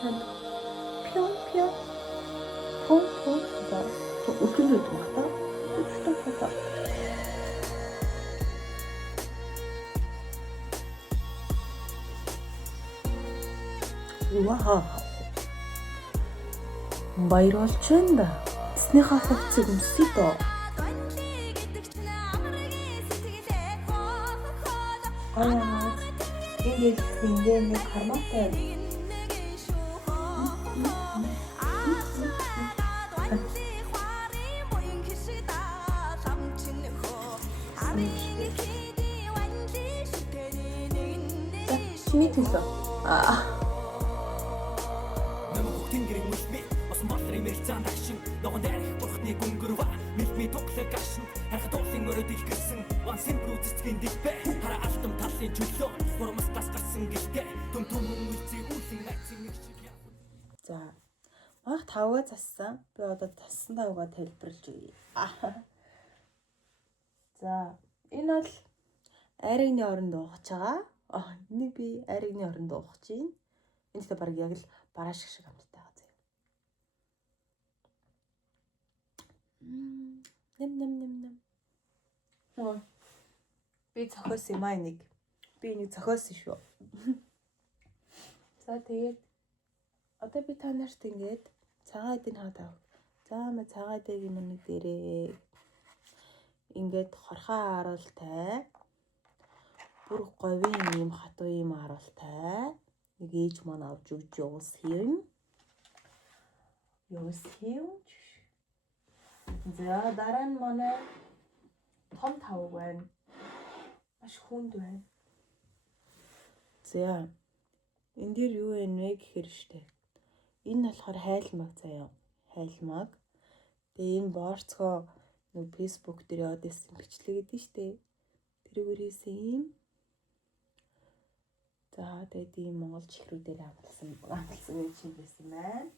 평평 퐁퐁하다. 어떻게 맞다? 똑똑하다. Вау. Баяр болж байна да. Эснийхээ хувцсыг өмсөе доо. Энэ хиндээ нэг карматай. Шимитүүлээ. Ногоон дээрх бурхны гүнгэрва мэлми тоглог гашин харахад уулын өрөөд илгэсэн ван симбрүү цэцгийн дипэ хара алтан талын чөлөө хурамс тас гарсан гэлтэй түм түм үлцээ үүлэн найцын нэг шиг яв. За манайх тавгаа зассан. Би одоо зассан тавгаа тайлбарлаж өгье. За энэ бол айрагны оронд уугч байгаа. Энийг би айрагны оронд уугч юм. Энэ тэ баг яг л барааш шиг амттай байгаа. Нэм. Би зохиосон юм энийг. Би энийг зохиосон шүү. За тэгээд одоо би та нарт ингээд цагаан эдийн хаадаг. За ма цагаан эдийн нүг дээрээ ингээд хорхоо харуултай. Бүр говийн юм хатуу юм харуултай. Нэг ээж маань авч өгч явуулсан юм. За дараа нь манай том тавг байна. Маш хүнд байна. За энэ дэр юу вэ гэхээр штэ. Энэ болохоор хайлмаг заяа. Хайлмаг. Тэгээ энэ борцгоо нэг фэйсбુક дээр яваад ирсэн бичлэг гэдэг штэ. Тэрийг өрөөсөн юм. За тэгээд ийм монгол чихрүүдээр амталсан юм чинь байсан байна.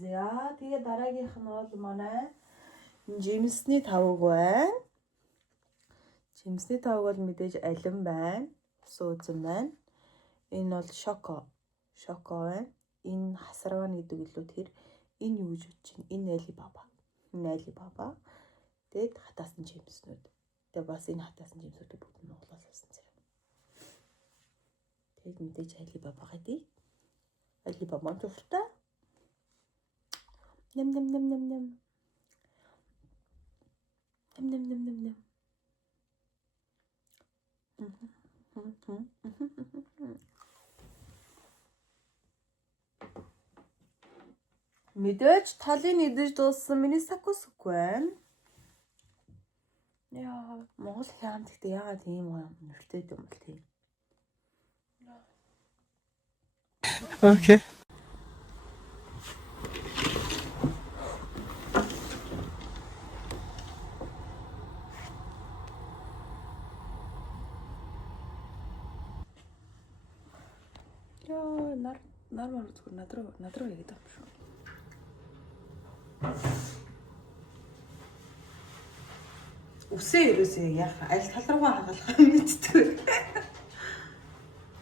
За тэгээ дараагийнх нь бол манай жимсний тавг байна. Жимсний тавг бол мэдээж алин байна. Сүүзэн байна. Энэ бол шоко байна. Энэ хасарван гэдэг илүү тэр энэ юу гэж бодож байна? Энэ алибаба. Тэгээд хатаасан жимснүүд. Тэгээд бас энэ хатаасан жимснүүд бүгд нь Монголоос авсан зэрэг. Тэгээд мэдээж алибаба гэдэг. Алибаба туфта. Нэм. Мэдээж талын идэж дууссан миний сакус байна. Яа, Монгол хямд гэдэг яагаад ийм нэртэй юм бол тийм. Окей. Яа, нар зүгээр надруу яриад байгаа юм шүү. Үсээ ерөөсөө яах аль тал руугаа хагалах юм мэдтгүй.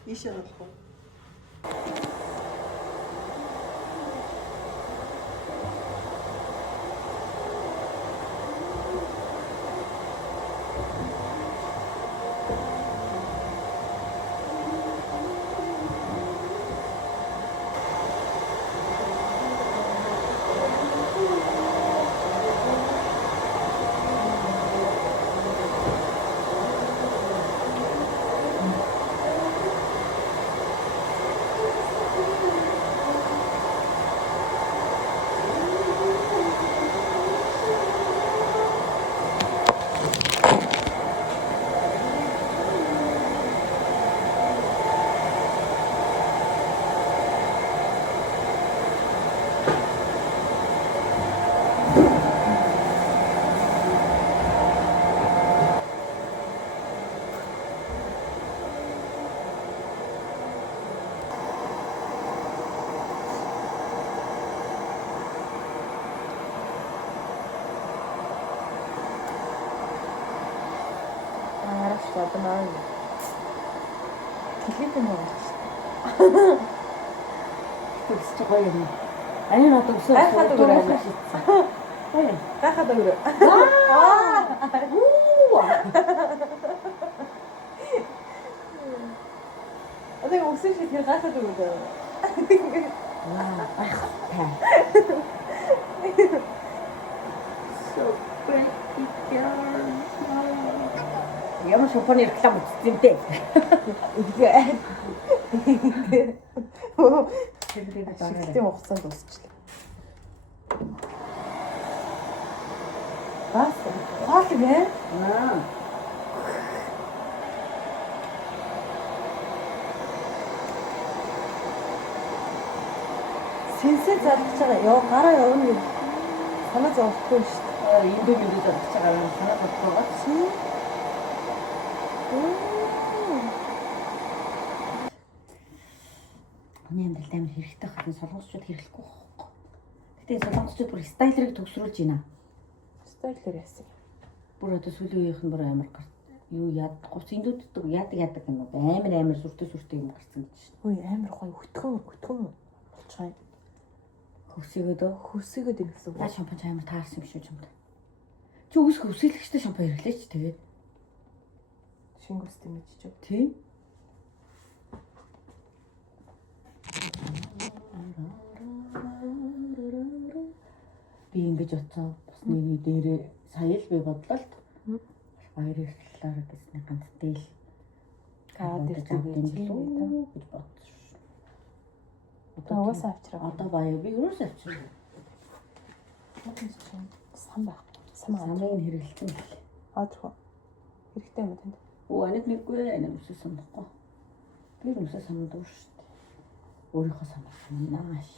Ийшээ хагалах уу? Araç tadı var. Филиппин байгаа шүү Тэгсч гоё юм. Аян одоо өсөө Гайхаад суугаар өгөө. айлаа шийдсэн. Гоё. дээ. Гайхаад өгөө. Одоо өсөн шиг тэр гайхаад өгөө дээ. Гайхалтай. Ямар шопоны реклам үзсэн юм бэ? Шигтийн хугацаанд дуусчлаа. Бас хаалт вэ? Аа. Сэнсээ залгаж байгаа. Яа гараа явна гэж санаа зовхгүй шүү дээ. Энэ бид бодож байгаа юм санаа бодлоо. Оны амьдралд амар хэрэгтэй хатан солонгосчууд хэрэглэхгүй байхгүй. Гэтэ солонгосчууд бүр стайлерыг төгсрүүлж байна. Стайлер яасан. Бүр одоо сүүлийн үеийнх нь бүр амар юу ядахгүй. Индүүддэг яадаг юм уу? Амар сүртэй юм гарсан гэж шин. Үй амар гоё өтгөн болчихоо. Хөвсгөөд юм гэсэн үг. Наа шампунь амар таарсан юм шүү чамд. Чи үс хөвсгөлөгчтэй шампунь хэрэглээч тэгээд. Шингүүс тэмэж чив. Тийм. Би ингэж утсаа бусны дээрээ сая л би бодлоо л баяр ихлээр гэсний ганц дээл Гаад ирдэг гэж бодсон. Одоо угаасаа авчраа. Одоо баяа би юус авчраа. Сан баг. Самыг нь хэрэгэлсэн байлээ. Аадах. Хэрэгтэй юм танд. Аниг нэггүй аниг үсээ санахгүй. Би үсээ сандаг шүү дээ. Өөрийнхөө санах нааш.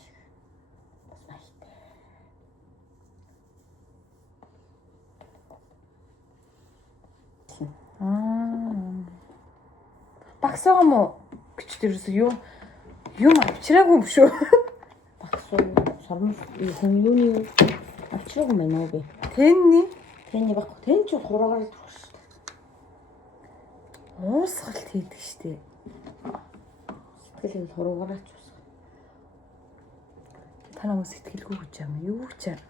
Бас баяртай. Багсаа юм уу? Гэч тэрээс юм авчраагүй юм шүү. Багсуу сормос юуны авчраагүй мэн үү би. Тэнний Тэний баггүй. Тэн ч хураагаар төрөх шүү дээ. уусгалт хийдэг штеп. Сэтгэлээ хураагаарч ус. Та намайг сэтгэлгүй гэж юм. Юу ч юм.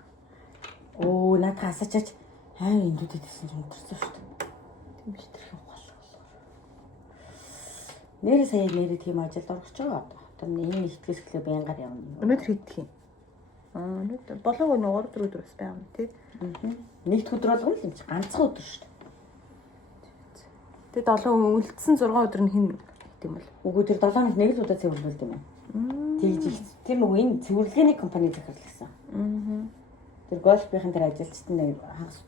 Оо надад асаачаач хаа эндүүдэд гэсэн юм төрсөн шүү дээ. Тийм биш тэр юм гол. Нэр сая нэр тийм ажилд орох ч байгаа. Одоо энэ ихтгэс гэлээ байнгаар явна. Өнөөдөр хийдэг юм. Өнөөдөр болоогүй 3-4 өдөр бас байгаа юм тий. Нэгд өдөр болгоно л юм чи ганцхан өдөр шүү дээ. Тэгээ 7 үлдсэн 6 өдөр нь хин гэм бол. Үгүй тэр 7 хоног нэг л удаа цэвэрлүүлд юм аа. Тэгж их тийм үгүй энэ цэвэрлэгээний компани захирлагдсан. Тэр гольфийн дээр ажилчид нэг хагас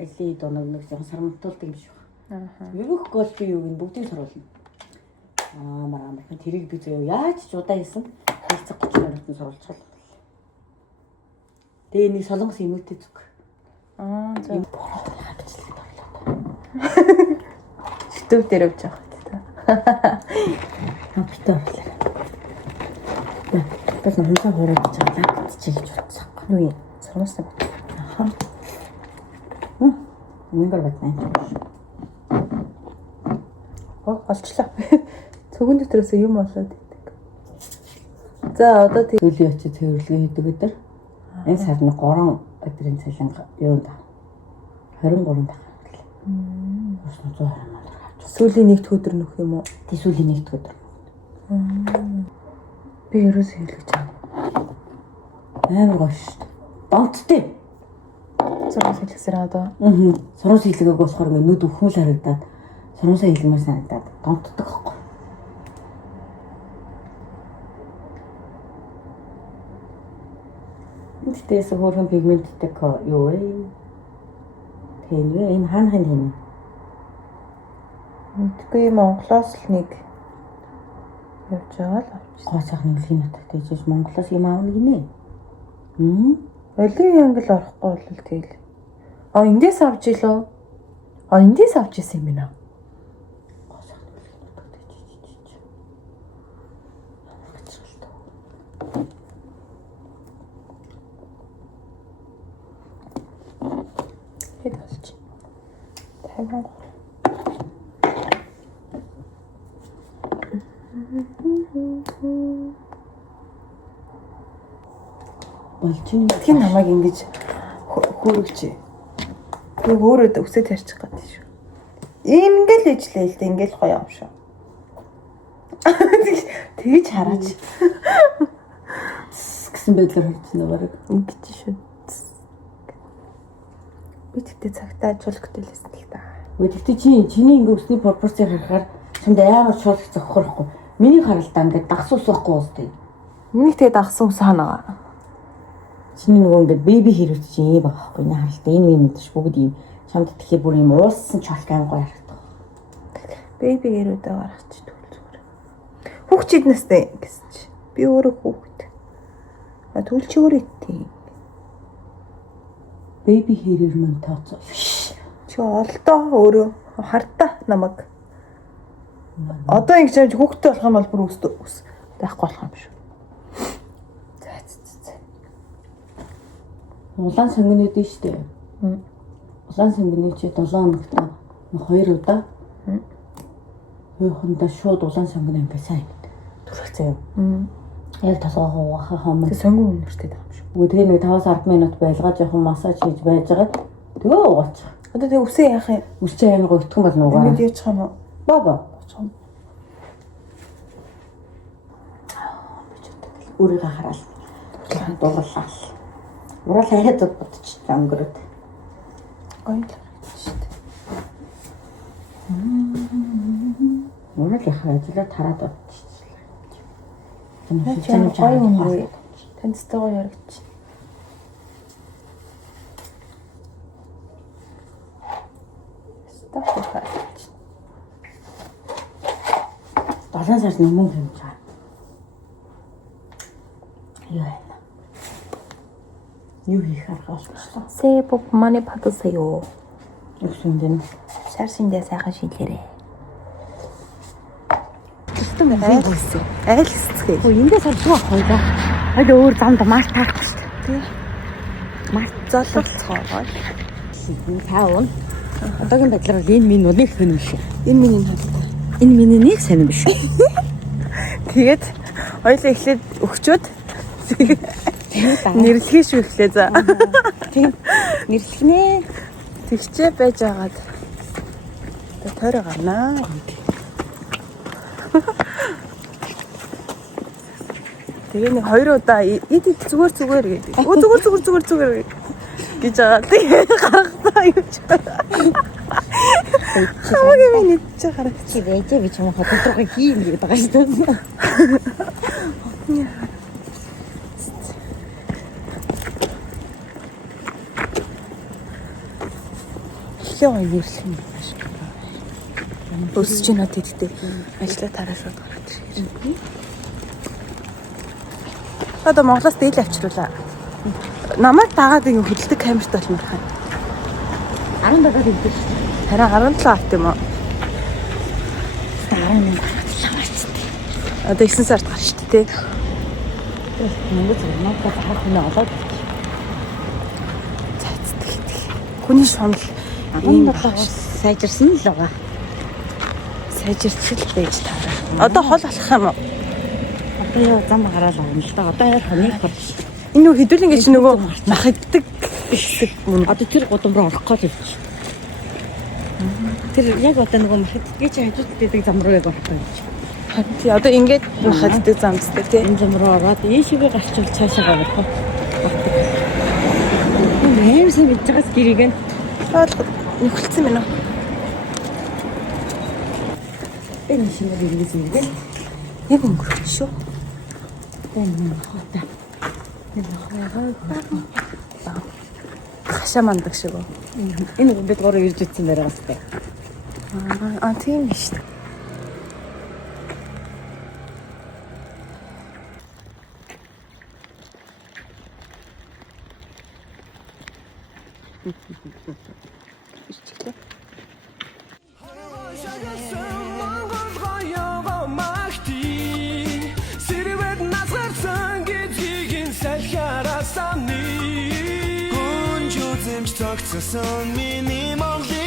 ажлын доног нэг сармтуулдаг юм шиг байна. Ерөөх гольфийн юуг нь бүгдийг саруулна. Амар тэрийг би зөө яаж ч удаа хийсэн. Хэлцэг 30 минутанд саруулчихвал. Тэгээ нэг солонгос эмээтэй зүг. За. Стив дээр явж байгаа. Хамттай орлоо. Бас нөхөсөө хураад чаглаа гэж утсан. Юу юм? Сармастай. Аха. Мингэр батнаа. Олчлаа. Цөмгөн дотороос юм болоод идэг. За одоо Төлөө очиж цэвэрлэгээ хийдэг өдөр. Энэ сарны 3 өдрийн цалинга юунд 23 тах. Бас 120 мянга авч. сүүлийн нэгд өдөр нөх юм уу? Тий сүүлийн нэгд өдөр. Би ерөөсөө хэлгэж байгаа. Амар гоё шүү дээ. Донттой. Сургууль хэлгсээр одоо. Сургууль хэллэгээг болохоор ингээд нүд өхмөл харагдаад сургууль хэлмээр санагдаад донтдог аахгүй. Тэс хөргөн пигменттэй юу вэ? Тийм ээ энэ хаанхын тийм. Мэдгүй Монголоос л нэг явж байгаа л авчих. Гоцох нэглэгийн нутагт ижиж Монголоос юм аавна гинэ. Оливын англ орохгүй бол тэгэл. Эндээс авч илөө. Эндээс авч исэн юм байна. Гоцох нэглэгийн нутагт ижиж. Хэд болж. 50. Болчин Тин намайг ингэж хөөрөгч. Би өөрөө өсөд ярьчих гэдэг шүү. Ингээл ижлээ л дээ ингээл гоё юм шүү. Тэгж хараач. гэсэн байдлаар хэлсэн баг. Ингэж шүү. Би тэгтээ цагтаа ажуулах гэлээсэн л та. Гэхдээ чиний ингээ өсний пропорцийг харахаар чамд амар шууд зохихорхгүй. Миний харалтаа ингээ дагсуус байхгүй уустай. Миний тэгээд дагсан ус ханаа. Чиний нөгөө ингээ беби хэрэг чинь ийм байхгүй нэ харалтаа. Энэ минь мэдээж бүгд ийм чамд тэгэхээр бүр ийм ууссан чалк аим гоё харагдав. Беби гэрүүдээ гаргач тэгвэл зүгээр. Хүүхч иднэстэй гэсэн чи. Би өөрөө хүүхд. А тэгвэл чи өөрөө иттий. Беби хэрэг мань тооцоо. Чи олдоо өөрөө хартаа намайг. Одоо ингэж хүүхдтэй болох юм бол бүр өс байхгүй болох юм шүү. За. Улаан сонгонууд нь штэ. Улаан сонгоны чи 7 хоногт 2 удаа. Хоёрхондоо шууд улаан сонгоно ингээ сайн. Түрх заяа. Яг толгой хуваахаа хам. Тэг сонгон үнэртэй байгаа юм шүү. Тэгээ нэг 5-10 минут байлгаад жоохон массаж хийж байжгаад тэгээ уучих. Одоо тэг үсээ яах юм? Үсээ аймаг өвтгөн бол нугаа. Ингэж яачих юм уу? Баба. Өөрийгөө хараал. Дурлаа. Урал хайхад бодчих өнгөрөөд. Гоёлаа шүү дээ. Урал яхаа ажиллаа тараад бодчих. Тань гоё юм. Танцтайгаа яригч. Стахаа. 7 сард мөнгө хэмж байгаа. Юу хийх арга болчихлоо. 새해 복 많이 받으세요. Өсөндөн. Шаршиндээ сайхан шилээрээ. Тэгтэн айл хэсэг. Айл хэсэг. Эндээ сарчгүй ах да. Хойд өөр замд маш таахгүй шүү дээ. Маш золцоогоо. Таавн. Одоогийн байдлаар энэ минь нэг сонирм биш. Энэ миний хаттай. Энэ миний нэг сонирм биш. Тэгээд хоёлаа эхлээд өгчөөд нэрлэхээ шүү эхлээ за. Тийм. Нэрлэхнэ. Тэгчээ байж агаад. Тэгээ тойроо гарнаа. Тэгээ нэг 2 удаа эд зүгээр гэдэг. Өө зүгээр гэж байгаа. Тэгээ гарахтаа юу ч. Хамаагүй миний ч харах. Чи вэжэ би чамаа хотод хийм гэдэг байгаа шүү дээ. Эхлээ гоё нэрлэх юм байна шүү. Өсөж чинь над тэгтээ ажлаа тараашаад гараад ирээ. Одоо Монголоос дээл авчруулаа. Намайг дагаад ингэ хөдөлдөг камерт болно хаа. 10 дахиад хэлдэг шүү. Харин 17 авт юм уу? 18. Одоо 9 сард гарч шүү дээ. Монгол зэрэг харах хүн олоод Хүний шунал 17-оос сайжирсан л байгаа. сайжирчл байж таараа. Одоо хол алах юм уу? Одоо яа зам гараал авна л да. Одоо яар хоныг болж. Энэ нөх хэдүүл ингэ чи нөгөө махагддаг хэсэг мөн. Одоо тэр гудам руу орох гэж байна. Тэр яг одоо нөгөө махагддаг чи хажууд дэдэг зам руу яг орох гэж. Тий одоо ингэж махагддаг замстай тий. Энэ зам руу ороод ийшээгээ гарчвал цаашаа гарах. Ийм сайн бич байгаас гэрийг нь нөхөлцсөн байна уу? энэ шинээр ингэж ингэдэг. Яг өнгөрөх шүү. Энэ хата. Хашаа мандаг шиг үү? Энэ бид гурав ирж утсан байгаа сте. Аа тийм биш. Цогцсон миний Монголын